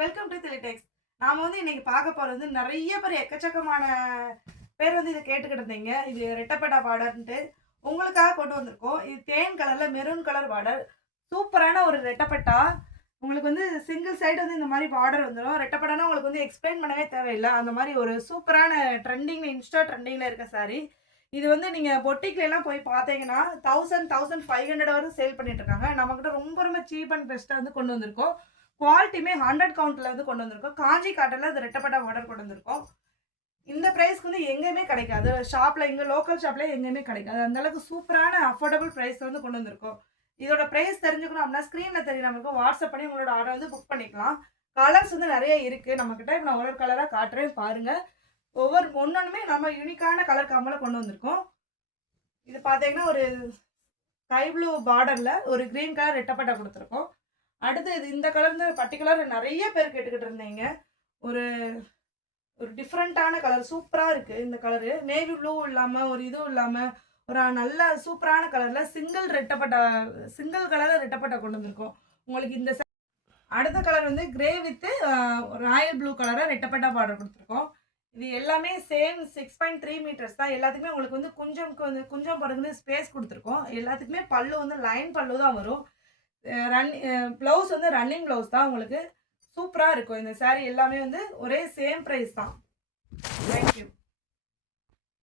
Welcome to டெலிடெக்ஸ். நாம இன்னைக்கு பார்க்க போறது நிறைய பேர் எக்கச்சக்கமான பேர் இதை கேட்டுக்கிட்டு இருந்தீங்க. இது ரெட்டப்பட்டா பார்டர்ன்ட்டு உங்களுக்காக கொண்டு வந்திருக்கோம். இது தேன் கலர்ல மெரூன் கலர் பார்டர். சூப்பரான ஒரு ரெட்டப்பட்டா. உங்களுக்கு சிங்கிள் சைடு இந்த மாதிரி பார்டர் வந்துடும். ரெட்டப்பட்டானா உங்களுக்கு எக்ஸ்பிளைன் பண்ணவே தேவையில்லை. அந்த மாதிரி ஒரு சூப்பரான இன்ஸ்டா ட்ரெண்டிங்ல இருக்க சாரி. இது நீங்கள் பொட்டிக்ல எல்லாம் போய் பார்த்தீங்கன்னா 1500 வரை சேல் பண்ணிட்டு இருக்காங்க. நம்மகிட்ட ரொம்ப ரொம்ப சீப் அண்ட் பெஸ்ட்டாக கொண்டு வந்திருக்கோம். குவாலிட்டியுமே 100 கவுண்ட்ல கொண்டு வந்திருக்கோம். காஞ்சி காட்டன்ல அது ரெட்டப்பட்டா பார்டர் கொண்டு வந்திருக்கோம். இந்த பிரைஸ்க்கு எங்கேயுமே கிடைக்காது. ஷாப்ல இங்க லோக்கல் ஷாப்ல எங்கேயுமே கிடைக்காது. அந்த அளவுக்கு சூப்பரான அஃபோர்டபுள் பிரைஸ்ல கொண்டு வந்திருக்கோம். இதோட பிரைஸ் தெரிஞ்சுக்கணும் அப்படின்னா ஸ்கிரீன்ல தெரியும், நமக்கு வாட்ஸ்அப் பண்ணி உங்களோட ஆர்டர் புக் பண்ணிக்கலாம். கலர்ஸ் நிறைய இருக்கு நம்ம கிட்ட. நான் ஒரு கலரா காட்டுறேன் பாருங்க. ஒவ்வொரு ஒன்னொன்னுமே நம்ம யூனிக்கான கலர் காம்போல கொண்டு வந்திருக்கோம். இது பாத்தீங்கன்னா ஒரு ஸ்கை ப்ளூ பார்டர்ல ஒரு கிரீன் கலர் ரெட்டப்பட்டா கொடுத்துருக்கோம். அடுத்து இந்த கலர் பர்டிகுலர் நிறைய பேர் கேட்டுக்கிட்டு இருந்தீங்க. ஒரு ஒரு டிஃப்ரெண்டான கலர் சூப்பராக இருக்குது. இந்த கலரு நேவி ப்ளூ இல்லாமல் ஒரு இதுவும் இல்லாமல் ஒரு நல்ல சூப்பரான கலரில் சிங்கிள் கலரில் ரெட்டப்பட்டா கொண்டு வந்திருக்கோம். உங்களுக்கு இந்த அடுத்த colour grey with Royal blue கலராக ரெட்டப்பட்டா பார்டர் கொடுத்துருக்கோம். இது எல்லாமே சேம் 6.3 மீட்டர்ஸ் தான். எல்லாத்துக்குமே உங்களுக்கு குஞ்சம் படுக்குன்னு ஸ்பேஸ் கொடுத்துருக்கோம். எல்லாத்துக்குமே பல்லு லைன் பல்லு தான் வரும். ப்ளவுஸ் ரன்னிங் ப்ளவுஸ் தான். உங்களுக்கு சூப்பராக இருக்கும். இந்த சாரீ எல்லாமே ஒரே சேம் ப்ரைஸ் தான். தேங்க்யூ.